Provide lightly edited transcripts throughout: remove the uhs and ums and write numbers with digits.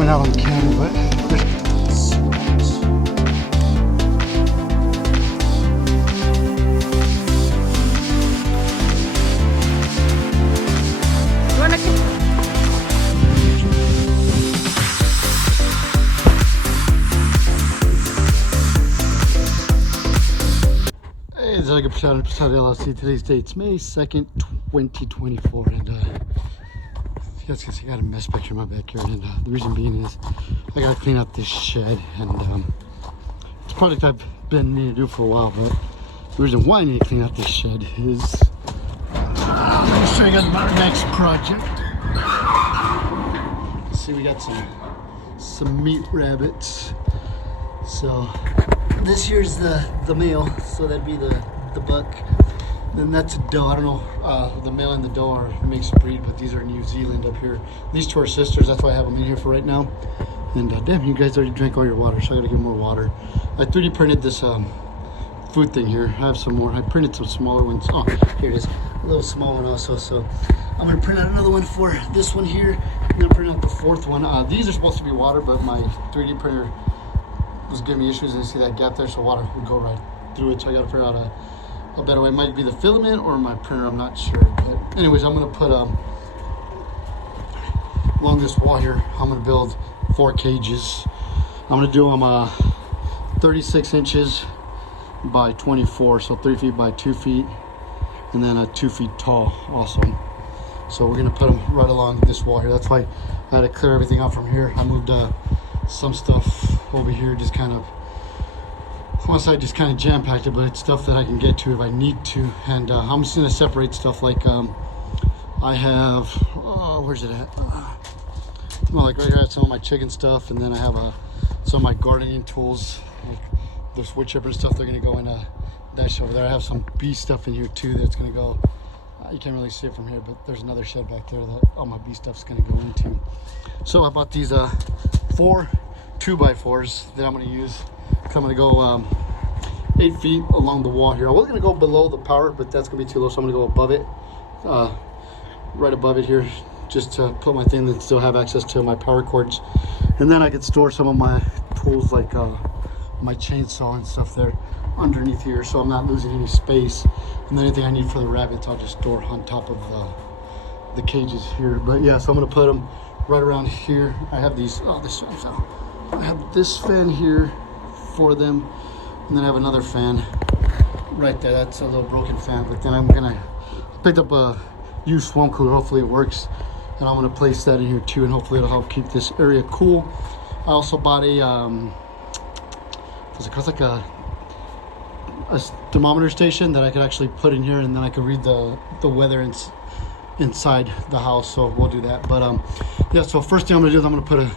coming out on camera, but hey, it's like a Prasad LLC. Today's date's May 2nd, 2024, and you guys can see I got a mess picture in my backyard, and the reason being is I gotta clean out this shed, and it's a project I've been needing to do for a while, but the reason why I need to clean out this shed is let me show you guys about our next project. See, we got some meat rabbits. So this here's the male, so that'd be the buck. Then that's a doe. I don't know, the male and the doe are a mixed breed, but these are New Zealand up here. These two are sisters, that's why I have them in here for right now. And damn, you guys already drank all your water, so I gotta get more water. I 3D printed this food thing here. I have some more. I printed some smaller ones. Oh, here it is. A little small one also. So I'm gonna print out another one for this one here. I'm gonna print out the fourth one. These are supposed to be water, but my 3D printer was giving me issues, and you see that gap there, so water would go right through it. So I gotta figure out a better way. It might be the filament or my printer, I'm not sure. But anyways, I'm gonna put along this wall here, I'm gonna build 4 cages. I'm gonna do them 36 inches by 24, so 3 feet by 2 feet, and then 2 feet tall also. So we're gonna put them right along this wall here. That's why I had to clear everything out from here. I moved some stuff over here, just kind of, once I just kind of jam-packed it, but it's stuff that I can get to if I need to. And I'm just gonna separate stuff like I have, where's it at? Well, like right here I have some of my chicken stuff, and then I have some of my gardening tools, like this wood chipper and stuff. They're gonna go in that shed over there. I have some bee stuff in here too that's gonna go, you can't really see it from here, but there's another shed back there that all my bee stuff's gonna go into. So I bought these 4 2x4s that I'm gonna use. So I'm gonna go 8 feet along the wall here. I was gonna go below the power, but that's gonna be too low, so I'm gonna go above it, right above it here, just to put my thing and still have access to my power cords. And then I could store some of my tools, like my chainsaw and stuff there underneath here, so I'm not losing any space. And then anything I need for the rabbits, I'll just store on top of the cages here. But yeah, so I'm gonna put them right around here. I have these, I have this fan here for them, and then I have another fan right there. That's a little broken fan, but then I picked up a used swamp cooler. Hopefully it works, and I'm gonna place that in here too, and hopefully it'll help keep this area cool. I also bought a it's like a thermometer station that I could actually put in here, and then I could read the weather inside the house. So we'll do that. But yeah, so first thing I'm gonna do is I'm gonna put a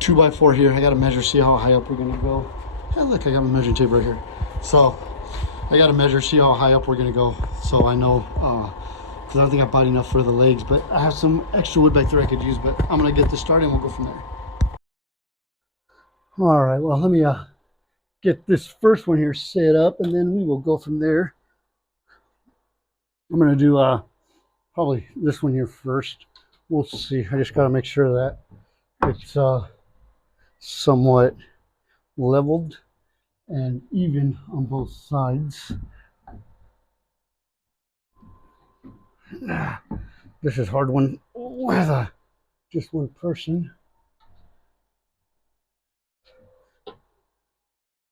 2x4 here. I gotta measure, see how high up we're gonna go. Yeah, look, I got my measuring tape right here. So I gotta measure, see how high up we're gonna go, so I know, because I don't think I bought enough for the legs, but I have some extra wood back there I could use. But I'm gonna get this started and we'll go from there. All right, well, let me get this first one here set up, and then we will go from there. I'm gonna do probably this one here first. We'll see. I just gotta make sure that it's somewhat leveled and even on both sides. This is a hard one with just one person.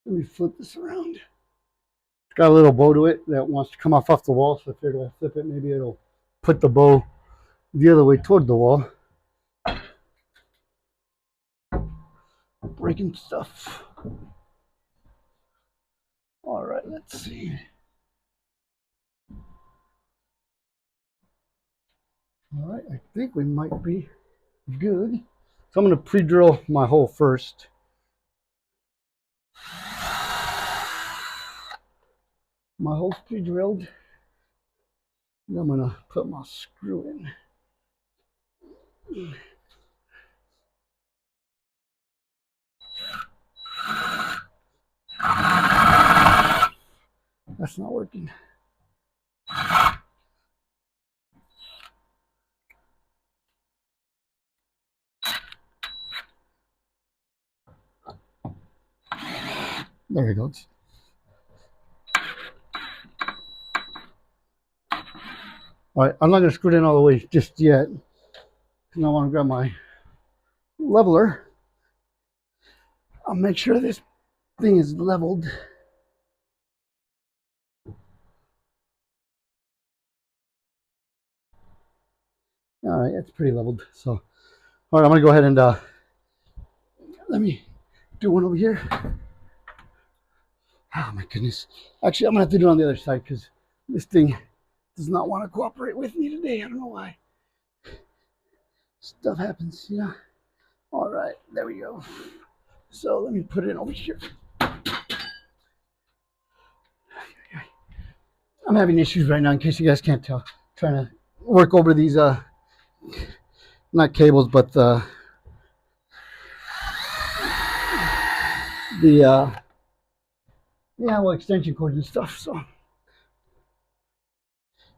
Let me flip this around. It's got a little bow to it that wants to come off the wall, so if I flip it, maybe it'll put the bow the other way toward the wall. Breaking stuff. All right, let's see. All right, I think we might be good. So I'm going to pre-drill my hole first. My hole's pre-drilled. And I'm going to put my screw in. That's not working. There he goes. All right, I'm not going to screw it in all the way just yet. I want to grab my leveler. I'll make sure this thing is leveled. All right, it's pretty leveled. So, all right, I'm going to go ahead and let me do one over here. Oh my goodness. Actually, I'm going to have to do it on the other side because this thing does not want to cooperate with me today. I don't know why. Stuff happens, you know. All right, there we go. So let me put it over here. I'm having issues right now in case you guys can't tell. Trying to work over these not cables, but the yeah, well, extension cords and stuff. So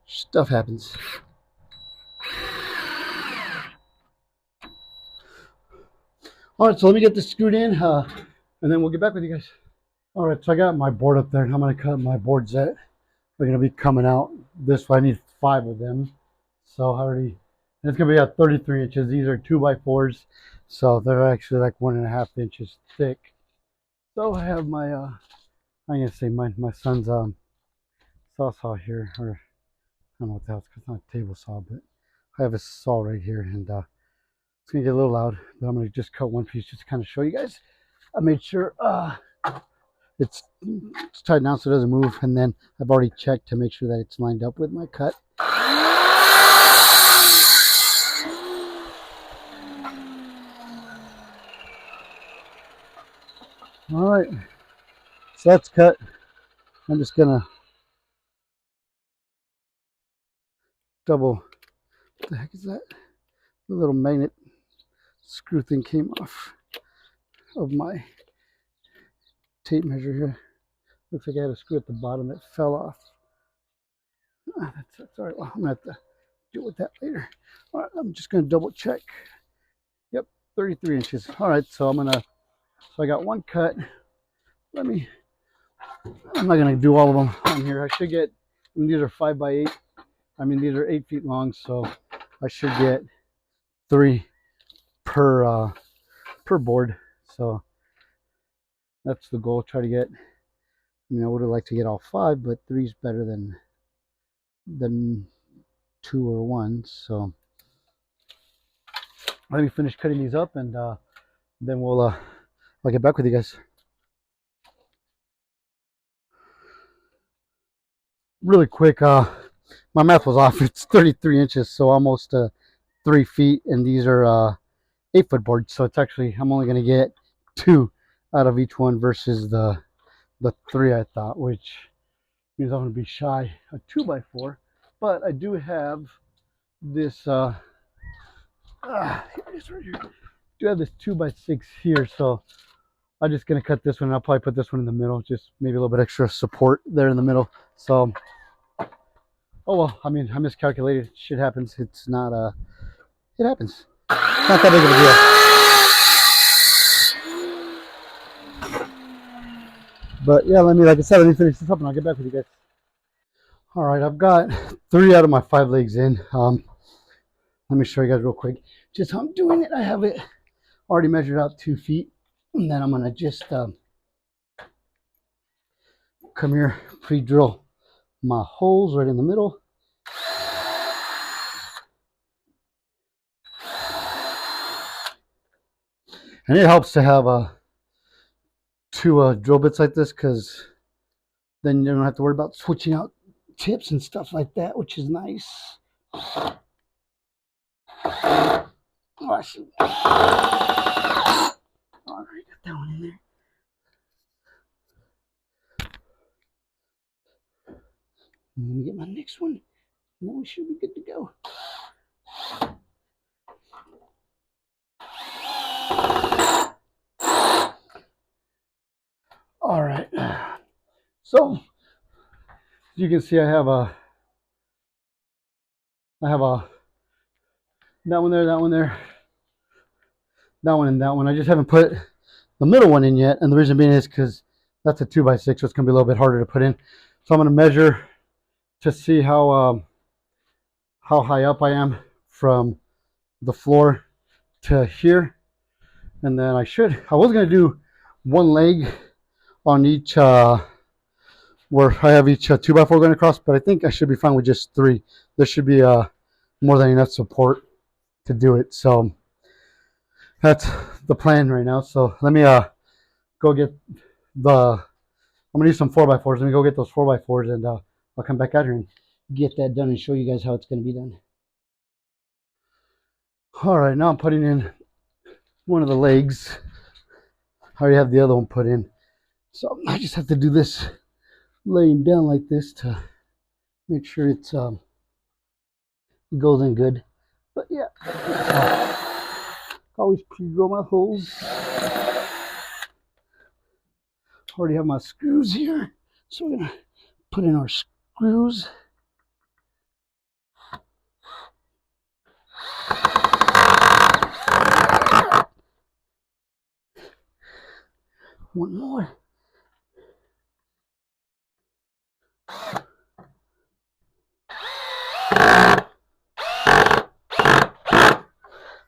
stuff happens. All right, so let me get this screwed in, and then we'll get back with you guys. All right, so I got my board up there, and I'm gonna cut my boards that are gonna be coming out this way. I need 5 of them, so I already. And it's gonna be at 33 inches. These are 2x4s, so they're actually like 1.5 inches thick. So I have my I'm gonna say my son's saw here, or I don't know what that was, because it's not a table saw, but I have a saw right here, and it's gonna get a little loud, but I'm gonna just cut one piece just to kind of show you guys. I made sure it's tied down so it doesn't move, and then I've already checked to make sure that it's lined up with my cut. All right, so that's cut. I'm just gonna double. What the heck is that? The little magnet screw thing came off of my tape measure here. Looks like I had a screw at the bottom that fell off. That's all right. Well, I'm gonna have to deal with that later. All right, I'm just gonna double check. Yep, 33 inches. All right, so so I got one cut. I'm not gonna do all of them on here. I should get, these are 5x8. I mean, these are 8 feet long, so I should get 3 per board. So that's the goal. Try to get. I mean, I would have liked to get all 5, but 3 is better than 2 or 1. So let me finish cutting these up, and then I'll get back with you guys. Really quick, my math was off. It's 33 inches, so almost 3 feet, and these are 8-foot boards. So it's actually, I'm only going to get 2 out of each one versus the 3 I thought, which means I'm going to be shy a 2x4. But I do have this. Here it is right here. I do have this 2x6 here, so I'm just going to cut this one, and I'll probably put this one in the middle, just maybe a little bit extra support there in the middle. So, oh well, I mean, I miscalculated. Shit happens. It's not, it happens. It's not that big of a deal. But yeah, like I said, let me finish this up and I'll get back with you guys. All right, I've got 3 out of my 5 legs in. Let me show you guys real quick just how I'm doing it. I have it already measured out 2 feet, and then I'm gonna just come here, pre-drill my holes right in the middle. And it helps to have 2 drill bits like this, because then you don't have to worry about switching out tips and stuff like that, which is nice. Oh, awesome. All right, got that one in there. Let me get my next one, and then we should be good to go. All right, so you can see I have that one there, that one there, that one, and that one. I just haven't put the middle one in yet, and the reason being is because That's a 2x6, so it's going to be a little bit harder to put in. So I'm going to measure to see how high up I am from the floor to here. And then I was going to do one leg on each, where I have each 2x4 going across, but I think I should be fine with just 3. There should be more than enough support to do it. So that's the plan right now. So let me go get I'm going to use some 4x4s. Let me go get those 4x4s, and I'll come back out here and get that done and show you guys how it's going to be done. All right, now I'm putting in one of the legs. I already have the other one put in. So I just have to do this laying down like this to make sure it goes in good. But yeah, always pre-drill my holes. Already have my screws here, so we're gonna put in our screws. One more.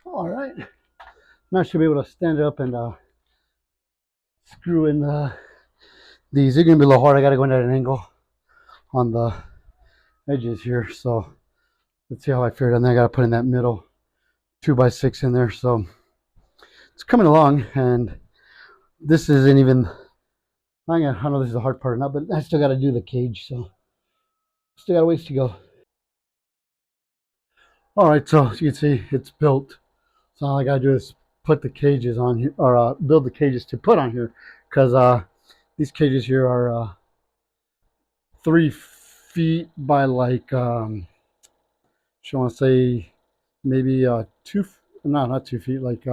All right, now I should be able to stand up and screw in these. They're gonna be a little hard. I gotta go in at an angle on the edges here. So let's see how I fare it. And then I gotta put in that middle 2x6 in there. So it's coming along, and this isn't even. I know this is the hard part or not, but I still got to do the cage, so still got a ways to go. All right, so as you can see, it's built. So all I got to do is put the cages on here, or build the cages to put on here, because these cages here are 3 feet by like, should I want to say maybe not 2 feet, like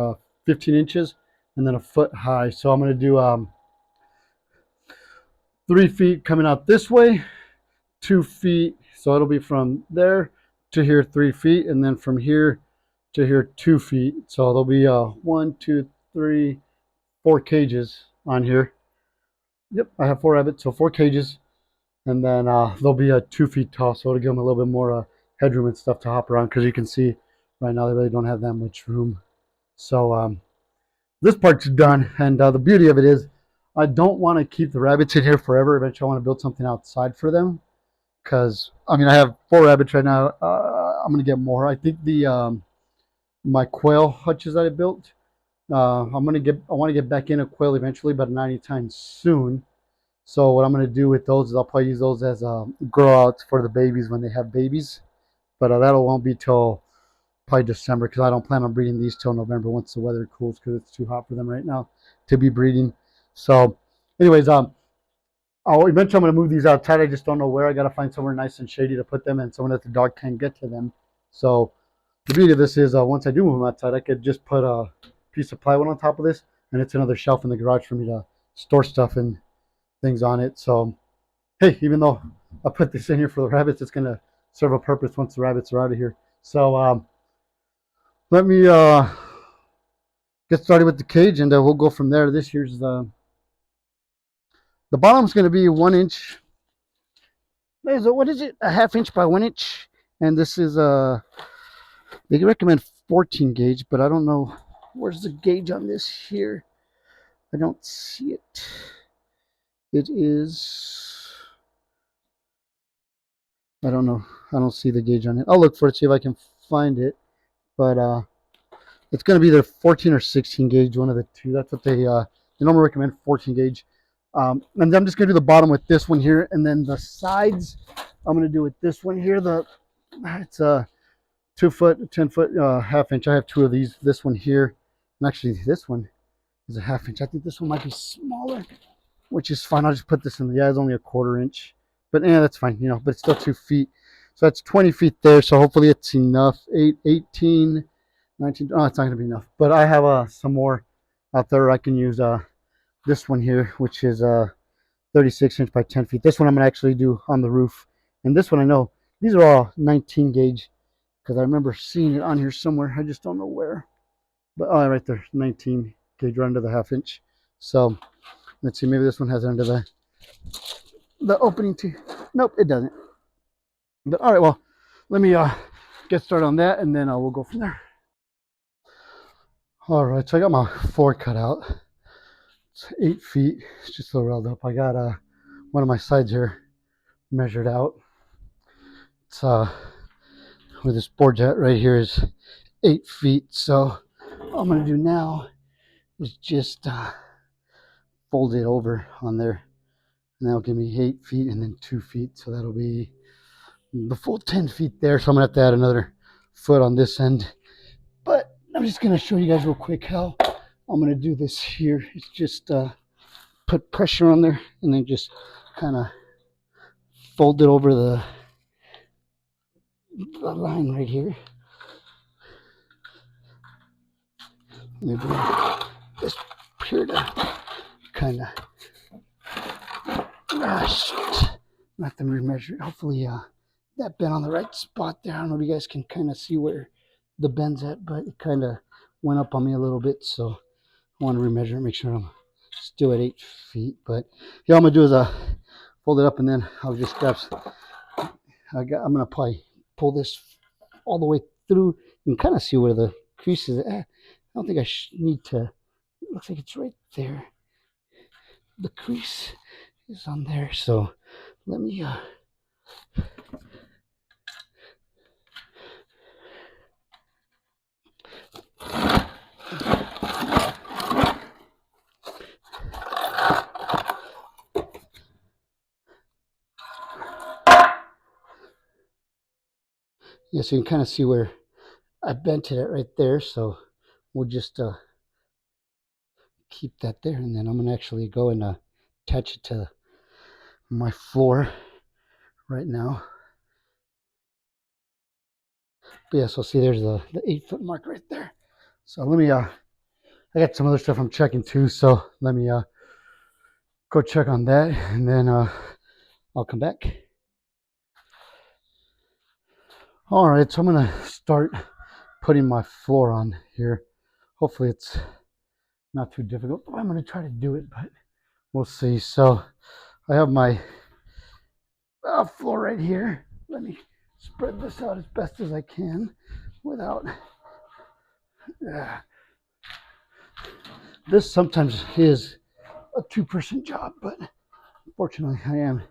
15 inches, and then a foot high. So I'm going to do 3 feet coming out this way, 2 feet, so it'll be from there to here 3 feet, and then from here to here 2 feet. So there'll be 1, 2, 3, 4 cages on here. Yep, I have 4 rabbits, so 4 cages, and then they'll be 2 feet tall, so it'll give them a little bit more headroom and stuff to hop around, because you can see right now they really don't have that much room. So this part's done, and the beauty of it is I don't want to keep the rabbits in here forever. Eventually I want to build something outside for them, because I mean I have 4 rabbits right now. I'm gonna get more. I think the my quail hutches that I built, I want to get back in a quail eventually, but not anytime soon. So what I'm gonna do with those is I'll probably use those as grow outs for the babies when they have babies, but that won't be till probably December, because I don't plan on breeding these till November once the weather cools, because it's too hot for them right now to be breeding. So anyways, eventually I'm going to move these outside. I just don't know where. I got to find somewhere nice and shady to put them, and somewhere that the dog can't get to them. So the beauty of this is once I do move them outside, I could just put a piece of plywood on top of this, and it's another shelf in the garage for me to store stuff and things on it. So hey, even though I put this in here for the rabbits, it's going to serve a purpose once the rabbits are out of here. So let me get started with the cage, and we'll go from there. This here's the bottom's going to be 1 inch. What is it? A 1/2 inch by 1 inch, and this is they recommend 14 gauge, but I don't know where's the gauge on this here. I don't see it. It is. I don't know. I don't see the gauge on it. I'll look for it, see if I can find it. But it's going to be either 14 or 16 gauge, one of the two. That's what they normally recommend, 14 gauge. And I'm just going to do the bottom with this one here, and then the sides I'm going to do with this one here. It's a 2 foot, 10 foot, 1/2 inch. I have 2 of these. This one here, and actually this one is a 1/2 inch. I think this one might be smaller, which is fine. I'll just put this in. Yeah, it's only a 1/4 inch, but yeah, that's fine. But it's still 2 feet. So that's 20 feet there. So hopefully it's enough. 18, 19. Oh, it's not going to be enough. But I have some more out there. I can use this one here, which is 36 inch by 10 feet. This one I'm going to actually do on the roof. And this one I know, these are all 19 gauge, because I remember seeing it on here somewhere. I just don't know where. But right there, 19 gauge right under the 1/2 inch. So Let's see, maybe this one has it under the opening too. Nope, it doesn't. But all right, well, let me get started on that, and then we'll go from there. All right, so I got my floor cut out. It's 8 feet. It's just a little rolled up. I got one of my sides here measured out. It's where this board's at right here is 8 feet. So all I'm gonna do now is just fold it over on there, and that'll give me 8 feet and then 2 feet. So that'll be the full 10 feet there. So I'm gonna have to add another foot on this end. But I'm just gonna show you guys real quick how I'm gonna do this here. It's just put pressure on there and then just kind of fold it over the line right here. Maybe this here to kind of not to remeasure it. Hopefully that bent on the right spot there. I don't know if you guys can kind of see where the bend's at, but it kind of went up on me a little bit, so I want to remeasure it, make sure I'm still at 8 feet. But yeah, I'm gonna do is fold it up, and then I'll just grab. I'm gonna probably pull this all the way through and kind of see where the crease is at. I don't think I need to. It looks like it's right there. The crease is on there, so let me yeah, so you can kind of see where I bent it right there, so we'll just keep that there, and then I'm gonna actually go and attach it to my floor right now. But yeah, so see there's the 8 foot mark right there. So let me I got some other stuff I'm checking too, so let me go check on that, and then I'll come back. All right, so I'm gonna start putting my floor on here. Hopefully it's not too difficult. I'm gonna try to do it, but we'll see. So I have my floor right here. Let me spread this out as best as I can without this sometimes is a two-person job, but fortunately I am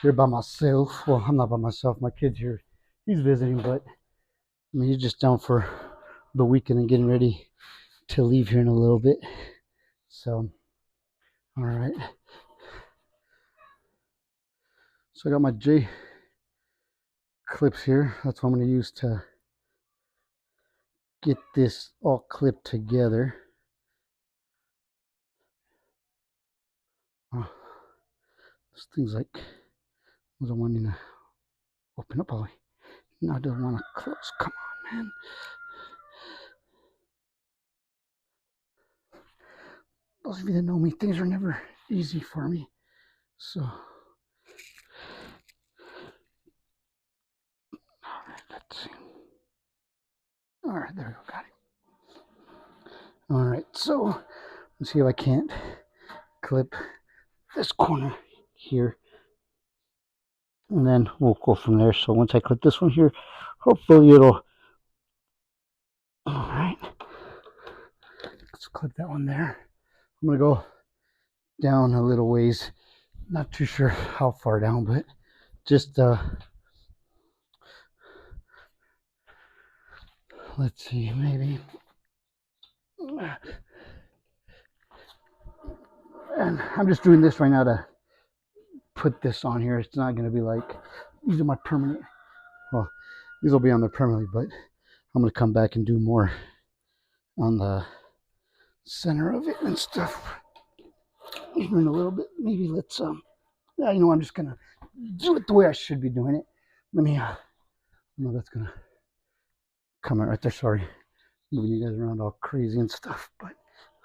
here by myself. Well, I'm not by myself. My kid's here. He's visiting, but I mean, he's just down for the weekend and getting ready to leave here in a little bit. So, all right. So I got my J clips here. That's what I'm going to use to get this all clipped together. Oh, this thing's like, wasn't wanting to open up all the way. Now I don't want to close. Come on, man. Those of you that know me, things are never easy for me. So, all right, let's see. All right, there we go, got it. All right, so let's see if I can't clip this corner here, and then we'll go from there. So once I clip this one here, hopefully it'll. All right, let's clip that one there. I'm gonna go down a little ways. Not too sure how far down, but just let's see, maybe. And I'm just doing this right now to put this on here. It's not going to be like, these are my permanent, well, these will be on there permanently, but I'm going to come back and do more on the center of it and stuff here in a little bit. Maybe let's, yeah, you know, I'm just going to do it the way I should be doing it. Let me, no, that's going to come out right there. Sorry, moving you guys around all crazy and stuff, but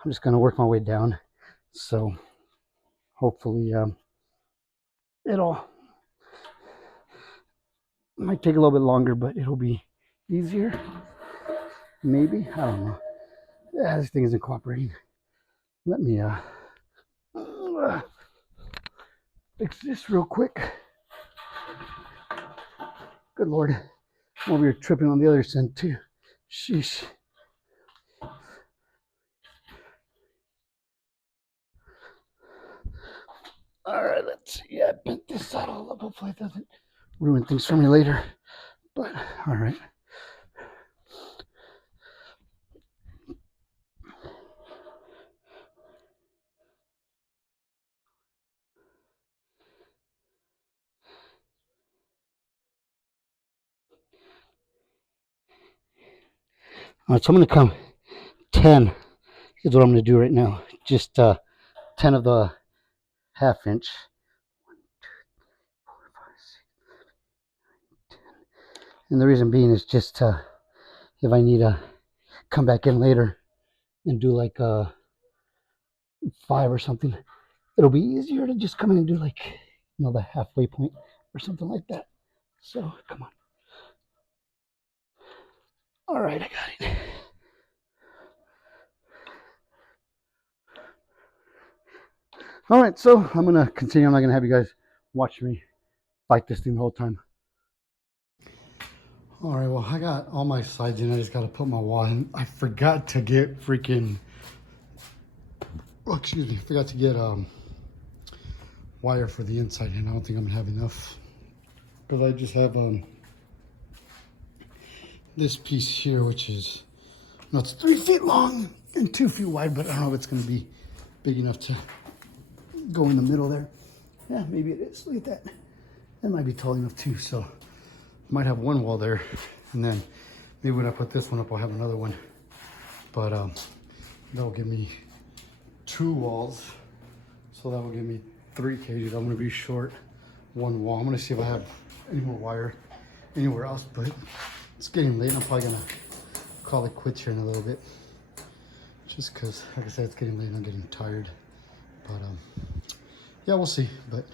I'm just going to work my way down. So hopefully it'll might take a little bit longer, but it'll be easier. Maybe, I don't know. Yeah, this thing isn't cooperating. Let me fix this real quick. Good Lord. I'm over here tripping on the other side too. Sheesh. All right, let's see. Yeah, I bent this side all up. Hopefully it doesn't ruin things for me later. But all right. All right, so I'm going to come 10 is what I'm going to do right now. Just 10 of the ½ inch. 1, 2, 3, 4, 5, 6, 10. And the reason being is just if I need to come back in later and do like 5 or something, it'll be easier to just come in and do like, the halfway point or something like that. So come on. All right, I got it. All right, so I'm gonna continue. I'm not gonna have you guys watch me fight this thing the whole time. All right, well, I got all my sides in. I just gotta put my wall in. I forgot to get freaking, forgot to get wire for the inside, and I don't think I'm gonna have enough because I just have this piece here, which is, it's 3 feet long and 2 feet wide, but I don't know if it's gonna be big enough to go in the middle there. Yeah, maybe it is. Look at that. That might be tall enough too. So might have one wall there, and then maybe when I put this one up, I'll have another one. But that'll give me 2 walls. So that will give me 3 cages. I'm gonna be short 1 wall. I'm gonna see if I have any more wire anywhere else, but it's getting late. I'm probably gonna call it quits here in a little bit. Just cause, like I said, it's getting late and I'm getting tired. But yeah, we'll see, but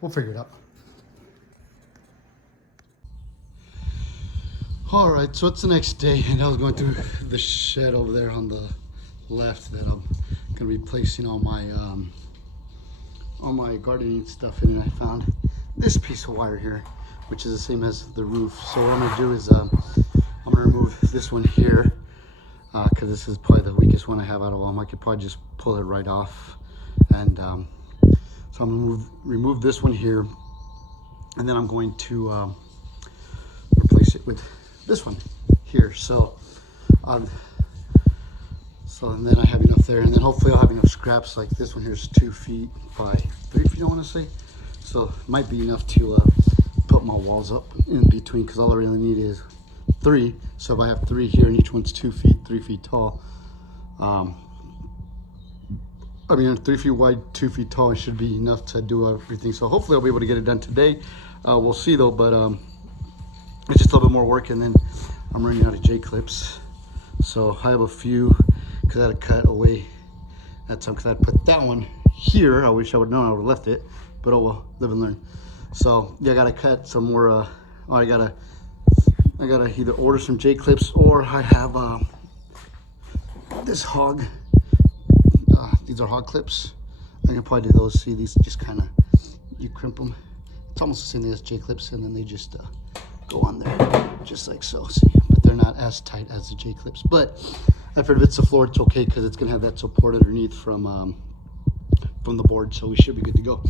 we'll figure it out. All right, so it's the next day, and I was going through the shed over there on the left that I'm gonna be placing all my gardening stuff in, and I found this piece of wire here, which is the same as the roof. So what I'm gonna do is I'm gonna remove this one here, because this is probably the weakest one I have out of all them. I could probably just pull it right off, and so I'm gonna remove this one here, and then I'm going to replace it with this one here. So and then I have enough there, and then hopefully I'll have enough scraps. Like this one here is 2 feet by 3 feet, I want to say, so it might be enough to put my walls up in between, because all I really need is 3. So if I have 3 here and each one's 2 feet, 3 feet tall, 3 feet wide, 2 feet tall, it should be enough to do everything. So hopefully I'll be able to get it done today. We'll see though, but it's just a little bit more work, and then I'm running out of J-clips. So I have a few, because I had to cut away at some, because I had to put that one here. I wish I would have known, I would have left it, but oh well, live and learn. So yeah, I gotta cut some more, I gotta either order some J-clips, or I have this hog, these are hog clips. I can probably do those. See, these just kind of, you crimp them. It's almost the same thing as J-clips, and then they just go on there just like so. See, but they're not as tight as the J-clips. But I figured if it's the floor, it's okay, because it's gonna have that support underneath from the board, so we should be good to go.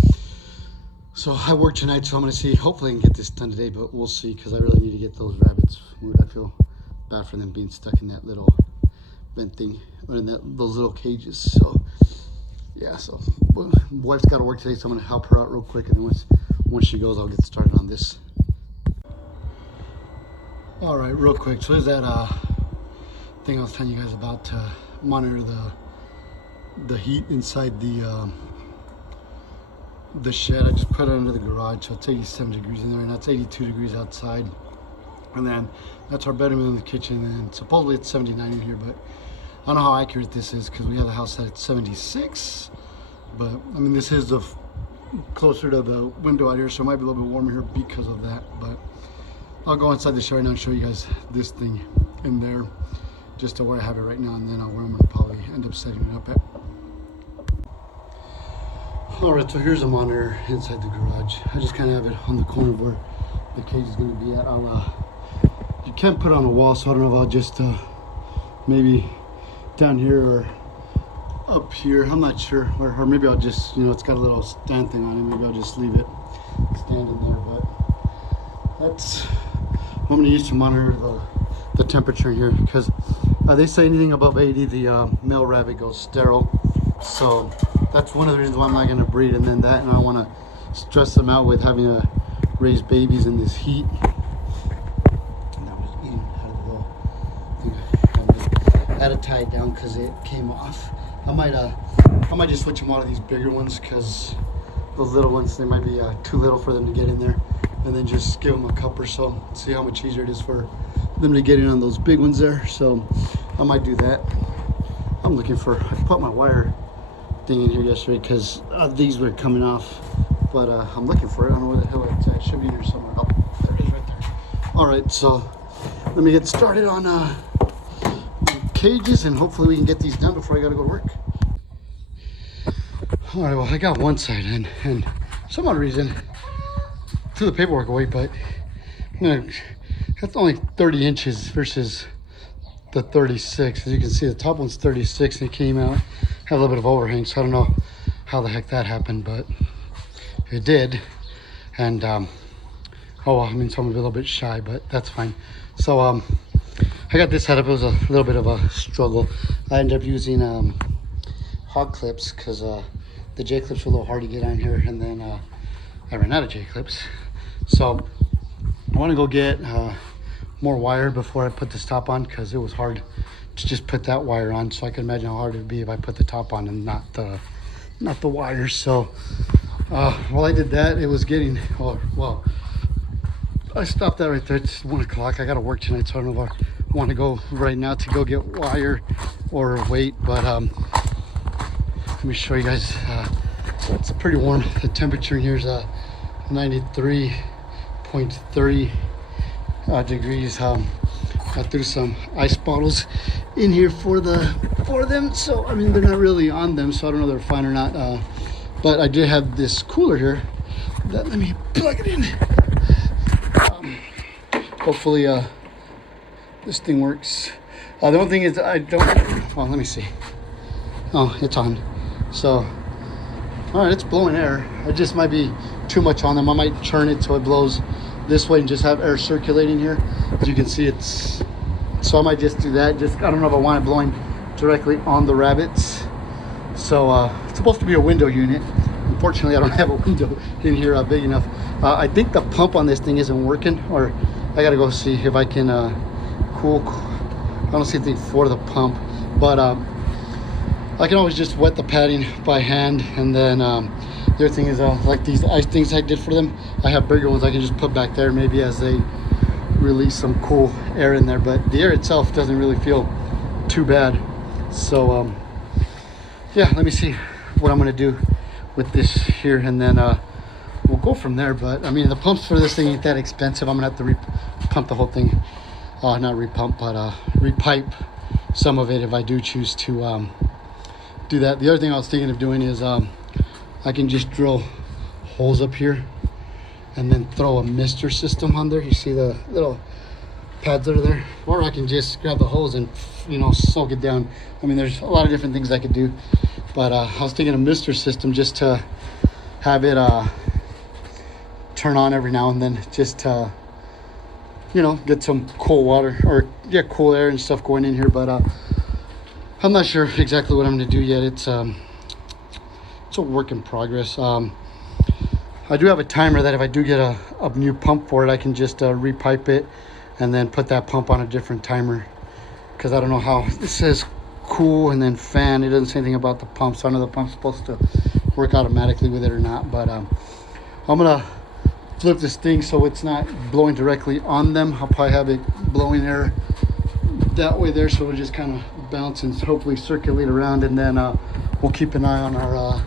So I work tonight, so I'm gonna see. Hopefully I can get this done today, but we'll see, because I really need to get those rabbits moved. I feel bad for them being stuck in that little vent thing, or in those little cages. So yeah, so wife's got to work today, so I'm gonna help her out real quick, and then once she goes, I'll get started on this. All right, real quick. So there's that thing I was telling you guys about to monitor the heat inside the shed. I just put it under the garage, so it's 87 degrees in there, and that's 82 degrees outside. And then that's our bedroom and the kitchen, and supposedly it's 79 in here, but I don't know how accurate this is, because we have the house set at 76. But I mean, this is closer to the window out here, so it might be a little bit warmer here because of that. But I'll go inside the shed right now and show you guys this thing in there, just to where I have it right now, and then where I'm gonna probably end up setting it up at. All right, so here's a monitor inside the garage. I just kind of have it on the corner where the cage is going to be at. You can't put it on a wall, so I don't know if I'll just maybe down here or up here. I'm not sure, or maybe I'll just, you know, it's got a little stand thing on it. Maybe I'll just leave it standing there. But that's what I'm going to use to monitor the temperature here, because they say anything above 80, the male rabbit goes sterile. So that's one of the reasons why I'm not going to breed. And then that, and I don't want to stress them out with having to raise babies in this heat. And I was eating out of the little thing. I had to tie it down because it came off. I might just switch them out of these bigger ones, because those little ones, they might be too little for them to get in there, and then just give them a cup or so, see how much easier it is for them to get in on those big ones there. So I might do that. I'm looking for, I put my wire thing in here yesterday because these were coming off, but I'm looking for it. I don't know where the hell it's at. It should be in here somewhere. Oh, there it is right there. All right, so let me get started on cages, and hopefully we can get these done before I gotta go to work. All right, well, I got one side in, and some odd reason threw the paperwork away, but that's only 30 inches versus the 36. As you can see, the top one's 36, and it came out, had a little bit of overhang, so I don't know how the heck that happened, but it did. And oh well, I mean, so I'm a little bit shy, but that's fine. So I got this setup. It was a little bit of a struggle. I ended up using hog clips because the J clips were a little hard to get on here, and then I ran out of J clips. So I want to go get more wire before I put this top on, because it was hard to just put that wire on. So I can imagine how hard it would be if I put the top on and not the wire. So while I did that, it was getting, well, I stopped that right there. It's 1 o'clock. I got to work tonight, so I don't know if I want to go right now to go get wire or wait. But let me show you guys. It's pretty warm. The temperature in here is 93.3 degrees. I threw some ice bottles in here for them. So I mean, they're not really on them, so I don't know if they're fine or not. But I did have this cooler here. Let me plug it in. Hopefully this thing works. The only thing is I don't, well, let me see. Oh, it's on. So, all right, it's blowing air. It just might be too much on them. I might turn it so it blows this way and just have air circulating here. As you can see, so I might just do that. Just, I don't know if I want it blowing directly on the rabbits. So it's supposed to be a window unit. Unfortunately, I don't have a window in here big enough. I think the pump on this thing isn't working, or I gotta go see if I can cool. I don't see anything for the pump, but I can always just wet the padding by hand. And then the other thing is like these ice things I did for them, I have bigger ones I can just put back there, maybe as they release some cool air in there. But the air itself doesn't really feel too bad. So yeah, let me see what I'm gonna do with this here, and then we'll go from there. But I mean, the pumps for this thing ain't that expensive. I'm gonna have to repump the whole thing. Not repump, but repipe some of it if I do choose to do that. The other thing I was thinking of doing is I can just drill holes up here and then throw a mister system on there. You see the little pads that are there? Or I can just grab the hose and, you know, soak it down. I mean, there's a lot of different things I could do. But I was thinking a mister system just to have it turn on every now and then, just to, you know, get some cool water, or yeah, cool air and stuff going in here. But I'm not sure exactly what I'm going to do yet. It's a work in progress. I do have a timer that if I do get a new pump for it, I can just repipe it and then put that pump on a different timer, because I don't know how it says cool and then fan. It doesn't say anything about the pump, so I know the pump's supposed to work automatically with it or not. But I'm gonna flip this thing so it's not blowing directly on them. I'll probably have it blowing air that way there, so it'll just kind of bounce and hopefully circulate around. And then we'll keep an eye on our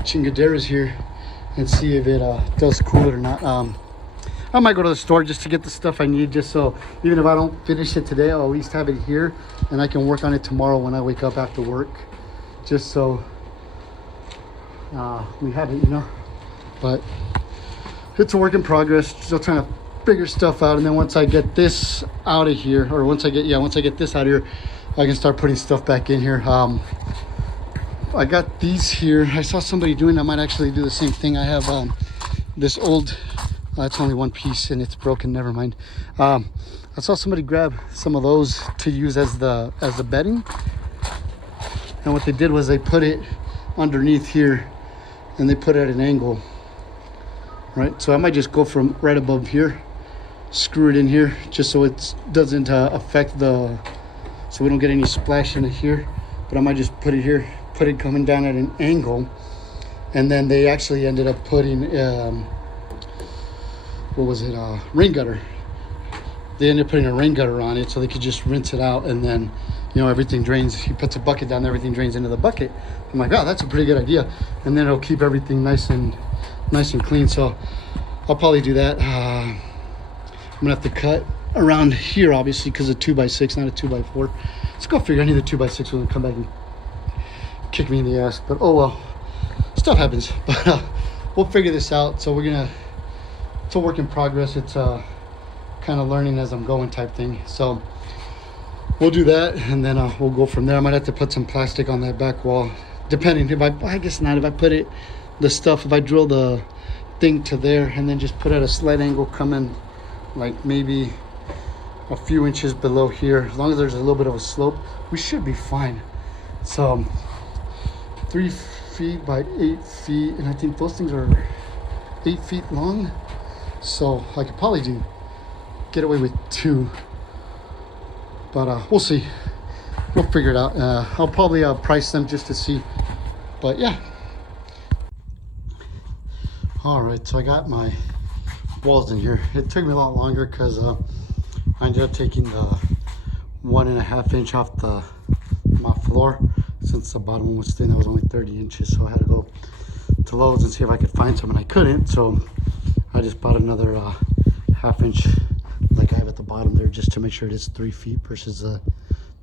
chingaderas here and see if it does cool it or not. I might go to the store just to get the stuff I need, just so even if I don't finish it today, I'll at least have it here and I can work on it tomorrow when I wake up after work. Just so we have it, you know. But it's a work in progress. Still trying to figure stuff out. And then once I get this out of here, or once I get this out of here, I can start putting stuff back in here. I got these here. I saw somebody doing. I might actually do the same thing. I have this old. It's only one piece and it's broken. Never mind. I saw somebody grab some of those to use as the bedding. And what they did was they put it underneath here, and they put it at an angle. Right. So I might just go from right above here, screw it in here, just so it doesn't affect the. So we don't get any splash in it here. But I might just put it here. Put it coming down at an angle, and then they actually ended up putting rain gutter. They ended up putting a rain gutter on it so they could just rinse it out, and then everything drains. He puts a bucket down, everything drains into the bucket. I'm like, oh, that's a pretty good idea, and then it'll keep everything nice and clean. So I'll probably do that. I'm gonna have to cut around here obviously because a 2x6, not a 2x4. Let's go figure. I need a 2x6 when I come back and kick me in the ass, but oh well, stuff happens. But we'll figure this out. So it's a work in progress. It's kind of learning as I'm going type thing. So we'll do that, and then we'll go from there. I might have to put some plastic on that back wall, depending. I guess not. If I put it, if I drill the thing to there, and then just put at a slight angle, come in like maybe a few inches below here. As long as there's a little bit of a slope, we should be fine. So 3 feet by 8 feet, and I think those things are 8 feet long. So I could probably get away with 2, but we'll see. We'll figure it out. I'll probably price them just to see, but yeah. All right, so I got my walls in here. It took me a lot longer because I ended up taking the 1.5 inch off my floor, since the bottom one was thin. That was only 30 inches, so I had to go to Lowe's and see if I could find some, and I couldn't. So I just bought another 1/2 inch like I have at the bottom there, just to make sure it is 3 feet versus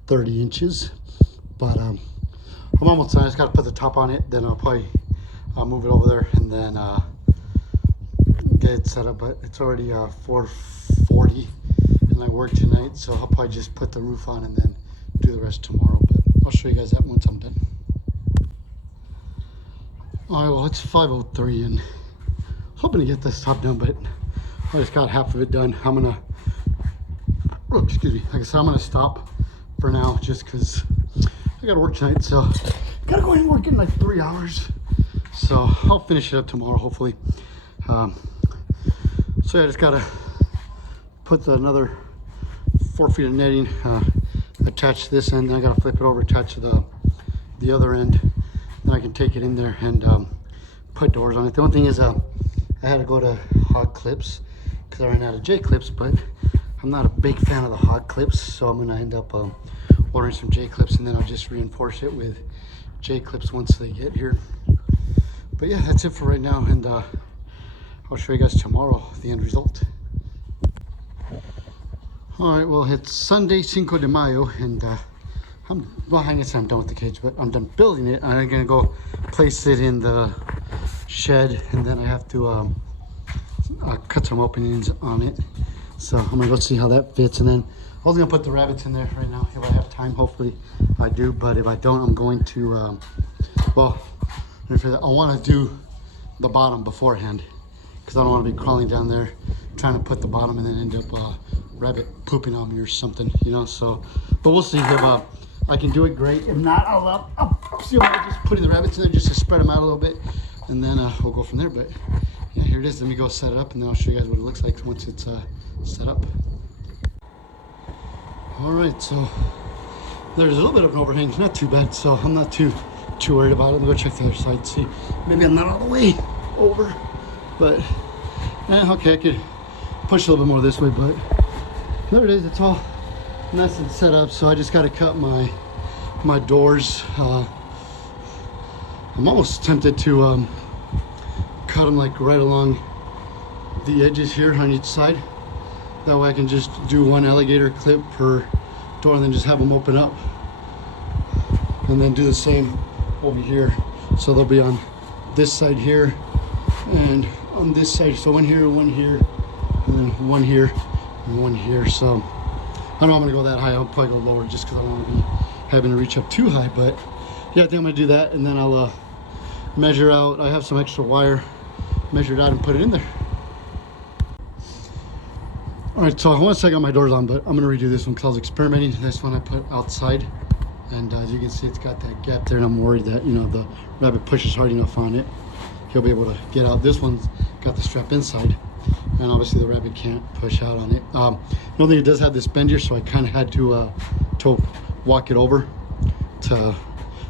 30 inches. But I'm almost done. I just got to put the top on it, then I'll probably move it over there and then get it set up. But it's already 4:40 and I work tonight, so I'll probably just put the roof on and then do the rest tomorrow. But I'll show you guys that once I'm done. All right, well, it's 5:03 and hoping to get this top done, but I just got half of it done. I'm gonna, excuse me, like I said, I'm gonna stop for now just because I gotta work tonight. So gotta go and work in like 3 hours. So I'll finish it up tomorrow, hopefully. So yeah, I just gotta put another 4 feet of netting, attach this end, then I gotta flip it over, attach to the other end. Then I can take it in there and put doors on it. The only thing is I had to go to hot clips because I ran out of J clips, but I'm not a big fan of the hot clips, so I'm gonna end up ordering some J clips, and then I'll just reinforce it with J clips once they get here. But yeah, that's it for right now, and I'll show you guys tomorrow the end result. All right, well, it's Sunday, Cinco de Mayo, and I guess I'm done with the cage, but I'm done building it. I'm gonna go place it in the shed, and then I have to cut some openings on it. So I'm gonna go see how that fits, and then I was gonna put the rabbits in there right now if I have time. Hopefully I do, but if I don't, I'm going to well, I want to do the bottom beforehand because I don't want to be crawling down there trying to put the bottom and then end up rabbit pooping on me or something, you know. So, but we'll see if I can do it. Great. If not, I'll see if I can just putting the rabbits in there just to spread them out a little bit, and then we'll go from there. But yeah, here it is. Let me go set it up, and then I'll show you guys what it looks like once it's set up. All right, so there's a little bit of an overhang, not too bad, so I'm not too worried about it. Let me go check the other side, see. Maybe I'm not all the way over, but yeah, okay, I could push a little bit more this way, but there it is. It's all nice and set up. So I just got to cut my doors. I'm almost tempted to cut them like right along the edges here on each side. That way I can just do one alligator clip per door and then just have them open up, and then do the same over here, so they'll be on this side here, and on this side. So one here, and then one here, and one here. So I don't know if I'm gonna go that high. I'll probably go lower just because I don't want to be having to reach up too high. But yeah, I think I'm gonna do that, and then I'll measure out. I have some extra wire, measure it out and put it in there. All right, so once I got my doors on, but I'm gonna redo this one because I was experimenting. This one I put outside, and as you can see, it's got that gap there, and I'm worried that, you know, the rabbit pushes hard enough on it, he'll be able to get out. This one's got the strap inside, and obviously the rabbit can't push out on it. The only thing, it does have this bend here, so I kind of had to walk it over to,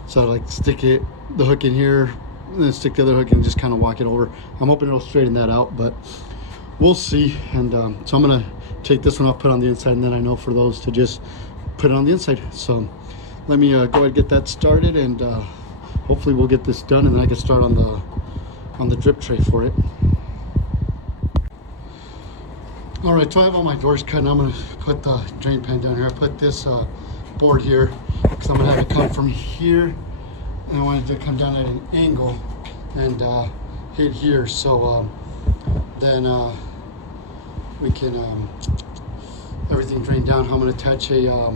so like stick the hook in here, and then stick the other hook and just kind of walk it over. I'm hoping it'll straighten that out, but we'll see. And so I'm gonna take this one off, put it on the inside, and then I know for those to just put it on the inside. So let me go ahead and get that started, and hopefully we'll get this done, and then I can start on the drip tray for it. All right, so I have all my doors cut, and I'm gonna put the drain pan down here. I put this board here because I'm gonna have it come from here, and I wanted to come down at an angle and hit here, so then we can everything drain down. I'm gonna attach a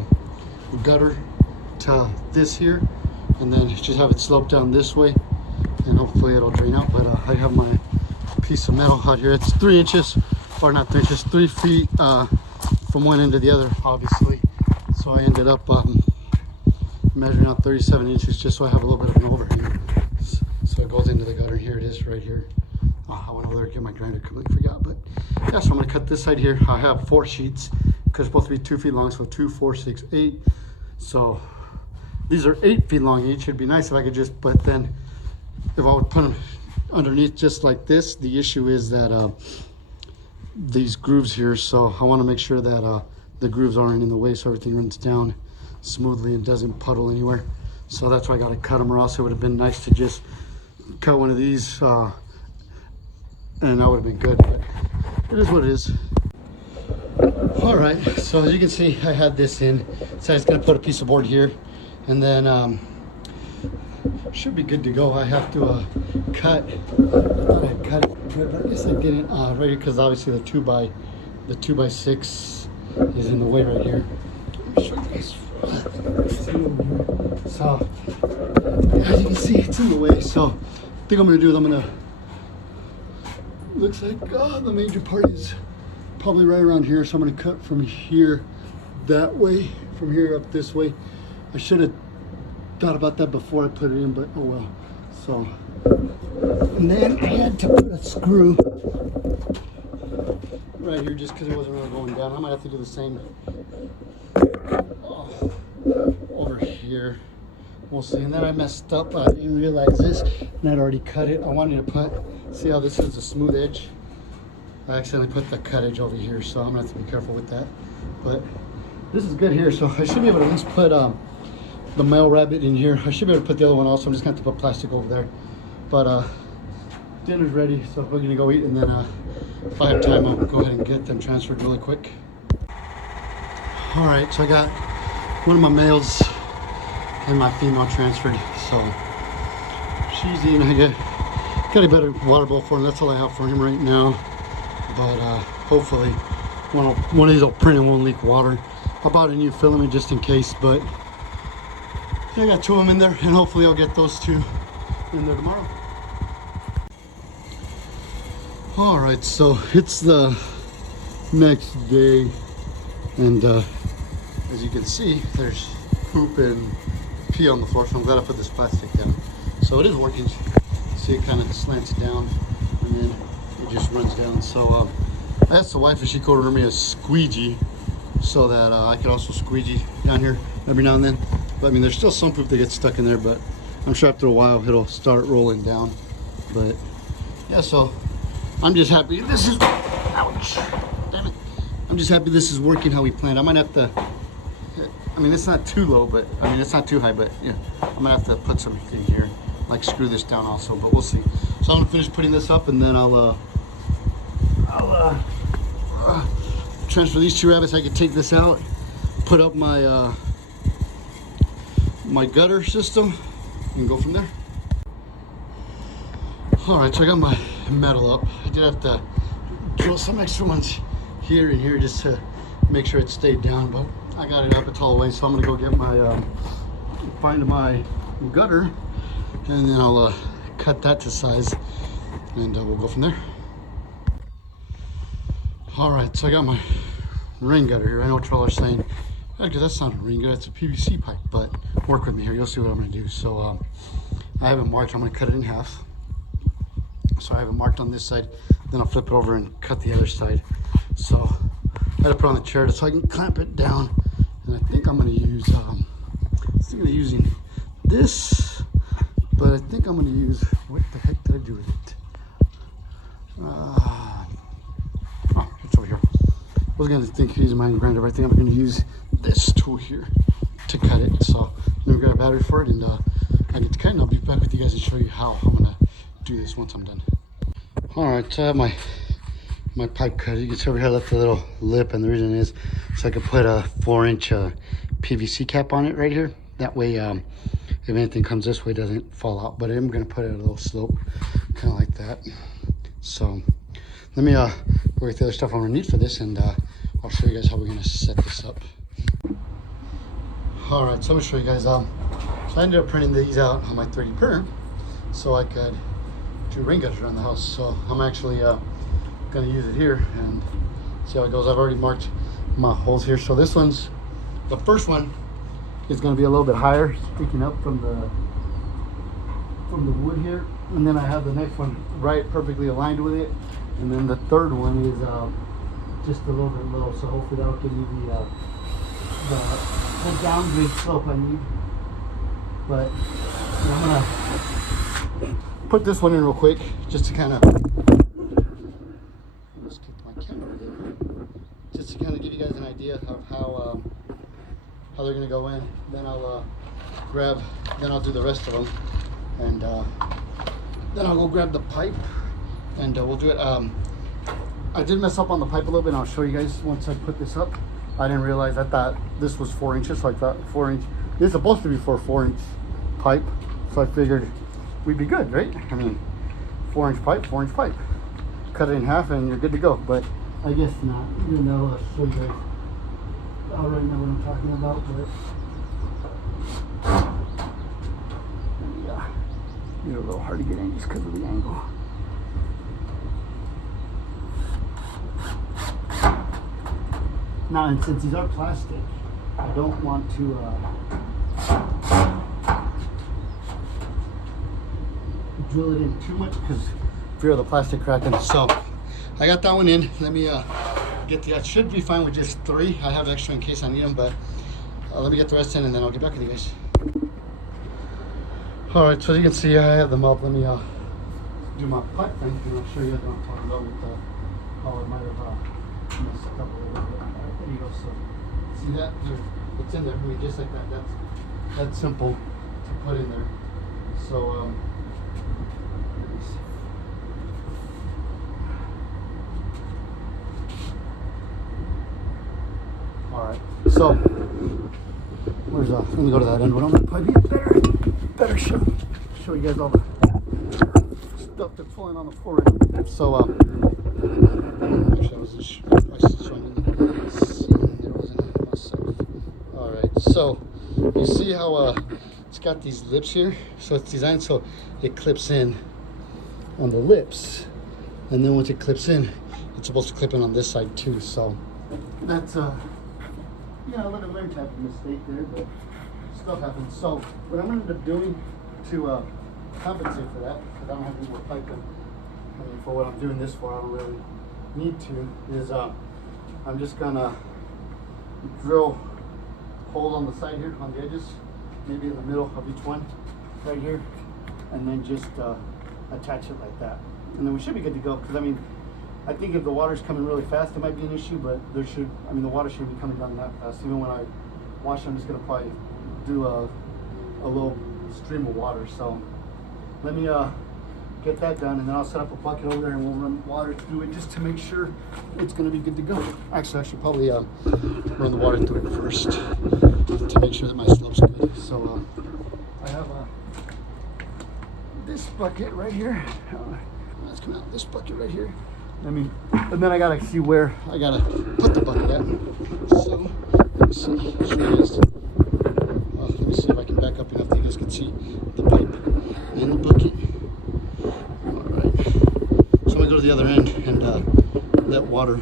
gutter to this here, and then just have it slope down this way, and hopefully it'll drain out. But I have my piece of metal out here. It's 3 inches, or not 3 inches, 3 feet from one end to the other, obviously. So I ended up measuring out 37 inches just so I have a little bit of an overhang. So it goes into the gutter. Here it is, right here. I went over there to get my grinder, completely forgot. But yeah, so I'm gonna cut this side here. I have 4 sheets because it's supposed to be 2 feet long, so 2, 4, 6, 8. So these are 8 feet long each. It'd be nice if I could just, but then if I would put them underneath just like this, the issue is that these grooves here, so I want to make sure that the grooves aren't in the way, so everything runs down smoothly and doesn't puddle anywhere. So that's why I got to cut them, or else it would have been nice to just cut one of these and that would have been good, but it is what it is. All right, so as you can see, I had this in, so I was going to put a piece of board here, and then should be good to go. I have to cut, I thought I cut it, but I guess I didn't right here, because obviously the 2x6 is in the way right here. Let me show you guys. So as you can see, it's in the way. So I think I'm gonna do is I'm gonna, looks like the major part is probably right around here, so I'm gonna cut from here that way, from here up this way. I should have thought about that before I put it in, but oh well. So, and then I had to put a screw right here just because it wasn't really going down. I might have to do the same over here. We'll see. And then I messed up. I didn't realize this, and I'd already cut it. I wanted to put, see how this is a smooth edge? I accidentally put the cut edge over here, so I'm gonna have to be careful with that. But this is good here, so I should be able to at least put the male rabbit in here. I should be able to put the other one also. I'm just gonna have to put plastic over there. But dinner's ready, so we're gonna go eat, and then if I have time, I'll go ahead and get them transferred really quick. All right, so I got one of my males and my female transferred. So she's eating. I got a better water bowl for him. That's all I have for him right now. But hopefully one of these will print and won't leak water. I bought a new filament just in case, but yeah, I got 2 of them in there, and hopefully I'll get those 2 in there tomorrow. All right, so it's the next day, and as you can see, there's poop and pee on the floor, so I'm glad I put this plastic down. So it is working. See, it kind of slants down, and then it just runs down. So I asked the wife if she could order me a squeegee so that I could also squeegee down here every now and then. But I mean, there's still some poop that gets stuck in there, but I'm sure after a while it'll start rolling down. But yeah, so I'm just happy this is, ouch, damn it. I'm just happy this is working how we planned. I might have to, I mean, it's not too low, but I mean, it's not too high, but yeah, I'm gonna have to put something here, like screw this down also, but we'll see. So I'm gonna finish putting this up, and then I'll transfer these 2 rabbits. I can take this out, put up my my gutter system, and go from there. All right, so I got my metal up. I did have to drill some extra ones here and here just to make sure it stayed down, but I got it up. It's all the way, so I'm gonna go get my find my gutter, and then I'll cut that to size, and we'll go from there. All right, so I got my rain gutter here. I know what y'all are saying, because that's not a rain gutter, it's a PVC pipe, but work with me here. You'll see what I'm gonna do. So I have it marked. I'm gonna cut it in half. So I have it marked on this side, then I'll flip it over and cut the other side. So I had to put it on the chair so I can clamp it down. And I think I'm gonna use, I was thinking of using this, but I think I'm gonna use, what the heck did I do with it? Oh, it's over here. I was gonna think of using my grinder, but I think I'm gonna use this tool here to cut it. So I'm gonna grab a battery for it, and I get to cut it, and I'll be back with you guys and show you how I'm gonna do this once I'm done. All right, so I have my pipe cut. You can see over here I left a little lip, and the reason is so I could put a 4-inch PVC cap on it right here. That way, if anything comes this way, it doesn't fall out. But I'm gonna put it at a little slope, kind of like that. So let me work with the other stuff I'm gonna need for this, and I'll show you guys how we're gonna set this up. All right, so I'm gonna show you guys. So I ended up printing these out on my 3D printer, so I could do rain gutters around the house. So I'm actually gonna use it here and see how it goes. I've already marked my holes here. So this one's, the first one is gonna be a little bit higher, sticking up from the wood here. And then I have the next one right perfectly aligned with it. And then the third one is just a little bit low. So hopefully that'll give me the downgrade slope I need. But I'm gonna put this one in real quick just to kind of, let's keep my camera there, just to kind of give you guys an idea of how they're gonna go in. Then I'll do the rest of them, and then I'll go grab the pipe, and we'll do it. I did mess up on the pipe a little bit, and I'll show you guys once I put this up. I didn't realize, I thought this was 4 inches, so I thought 4 inch. This is supposed to be for a 4-inch pipe, so I figured we'd be good, right? I mean, 4-inch pipe, 4-inch pipe. Cut it in half and you're good to go, but I guess not. Even though I'll show you guys. I already know what I'm talking about, but yeah, you're a little hard to get in just because of the angle. Now, and since these are plastic, I don't want to drill it in too much because fear of the plastic cracking. So I got that one in. Let me get the, I should be fine with just 3. I have extra in case I need them, but let me get the rest in, and then I'll get back with you guys. All right, so you can see I have them up. Let me do my pipe thing, and I'll show you what I'm talking about with how it might have messed up a little bit. There you go. So see that? It's in there. I mean, just like that. That's simple to put in there. So all right. So where's let me go to that end one. I'm gonna probably be better show you guys all the stuff that's falling on the floor. So actually I was just showing there wasn't myself. All right. So you see how it's got these lips here? So it's designed so it clips in on the lips, and then once it clips in, it's supposed to clip in on this side too. So that's a little weird type of mistake there, but stuff happens. So what I'm going to end up doing to compensate for that, because I don't have any more piping, I mean, for what I'm doing this for, I don't really need to, is I'm just going to drill holes on the side here, on the edges, maybe in the middle of each one, right here, and then just attach it like that. And then we should be good to go, because I mean, I think if the water's coming really fast, it might be an issue, but the water shouldn't be coming down that fast. Even when I wash, I'm just gonna probably do a little stream of water. So let me get that done, and then I'll set up a bucket over there, and we'll run water through it just to make sure it's gonna be good to go. Actually, I should probably run the water through it first to make sure that my slope's good. So I have this bucket right here. That's coming out this bucket right here. And then I gotta see where I gotta put the bucket at. So let me see. Let me see if I can back up enough that you guys can see the pipe and the bucket. All right. So I'm gonna go to the other end and let water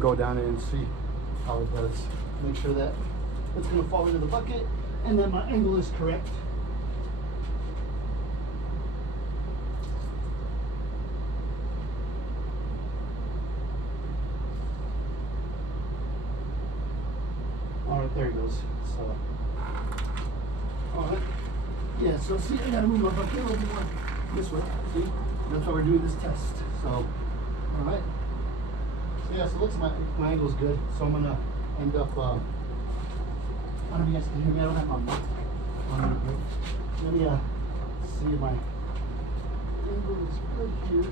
go down in and see how it does. Make sure that it's gonna fall into the bucket and then my angle is correct. All right, there it goes. So, all right. Yeah, so see, I gotta move my bucket a little bit more this way. See, that's why we're doing this test. So, all right. So yeah, so it looks like my angle's good. So I'm gonna end up, I don't know if you guys can hear me. I don't have my mic on. Let me see if my angle is good here.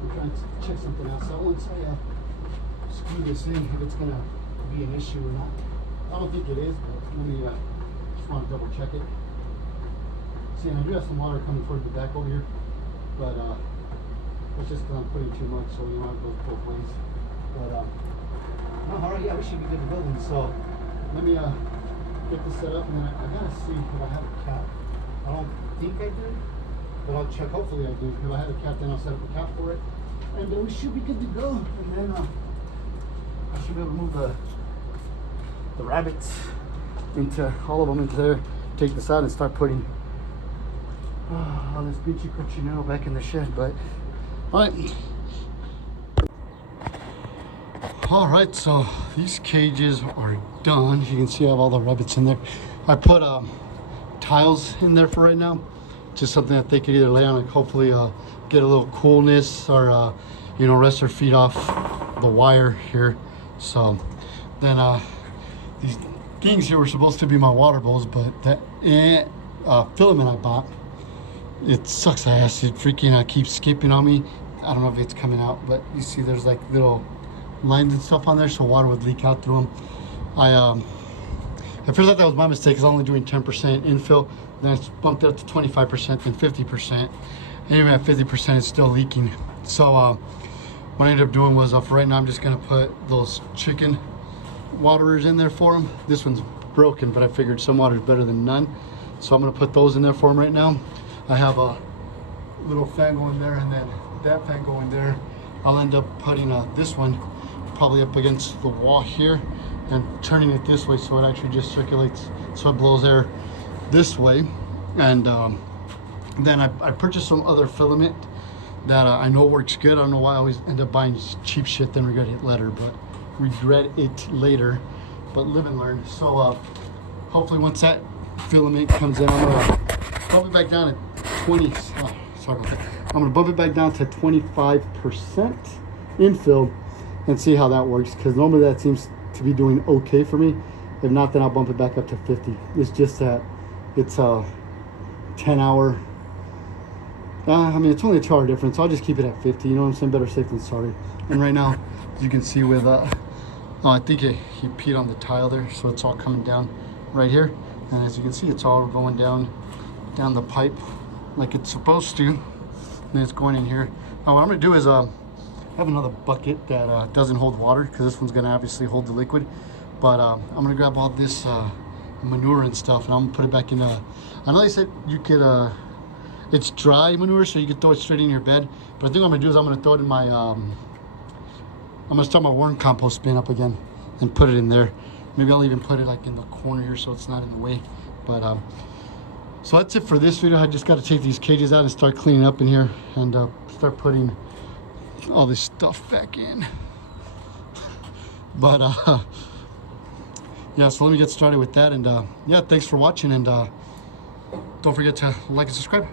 I'm trying to check something else. So once I screw this in, if it's gonna be an issue or not. I don't think it is, but let me just want to double check it. See, and I do have some water coming toward the back over here, but it's just because I'm putting too much, so you know it goes both ways. But all right, yeah, we should be good to go then. So let me get this set up, and then I gotta see if I have a cap. I don't think I do, but I'll check. Hopefully I do. If I have a cap, then I'll set up a cap for it, and then we should be good to go. And then I should be able to move the rabbits into all of them into there, take this out and start putting all this beachy cochinero back in the shed. But all right, so these cages are done. You can see I have all the rabbits in there. I put tiles in there for right now, just something that they could either lay on and hopefully get a little coolness or you know, rest their feet off the wire here. So then these things here were supposed to be my water bowls, but that filament I bought, it sucks ass. It freaking keeps skipping on me. I don't know if it's coming out, but you see there's like little lines and stuff on there, so water would leak out through them. At first I thought that was my mistake, because I'm only doing 10% infill. Then I bumped it up to 25%, then 50%. And even at 50%, it's still leaking. So what I ended up doing was, for right now, I'm just gonna put those chicken waterers in there for them. This one's broken, but I figured some water is better than none. So I'm gonna put those in there for them right now. I have a little fan going there, and then that fan going there. I'll end up putting this one probably up against the wall here and turning it this way, so it actually just circulates, so it blows air this way. And then I purchased some other filament that I know works good. I don't know why I always end up buying cheap shit, then regret it later, but live and learn. So hopefully once that filament comes in, I'm gonna bump it back down to 20. Sorry about that. I'm gonna bump it back down to 25% infill and see how that works, because normally that seems to be doing okay for me. If not, then I'll bump it back up to 50. It's just that it's a 10-hour. I mean, it's only a 2-hour difference. I'll just keep it at 50. You know what I'm saying? Better safe than sorry. And right now, as you can see with, I think he peed on the tile there, so it's all coming down right here. And as you can see, it's all going down the pipe like it's supposed to. And it's going in here. Now what I'm gonna do is I have another bucket that doesn't hold water, because this one's gonna obviously hold the liquid. But I'm gonna grab all this manure and stuff, and I'm gonna put it back in. I know they said you could. It's dry manure, so you can throw it straight in your bed. But I think what I'm gonna do is I'm gonna throw it in my. I'm gonna start my worm compost bin up again and put it in there. Maybe I'll even put it like in the corner here, so it's not in the way. But so that's it for this video. I just got to take these cages out and start cleaning up in here, and start putting all this stuff back in. But yeah, so let me get started with that. And yeah, thanks for watching, and don't forget to like and subscribe.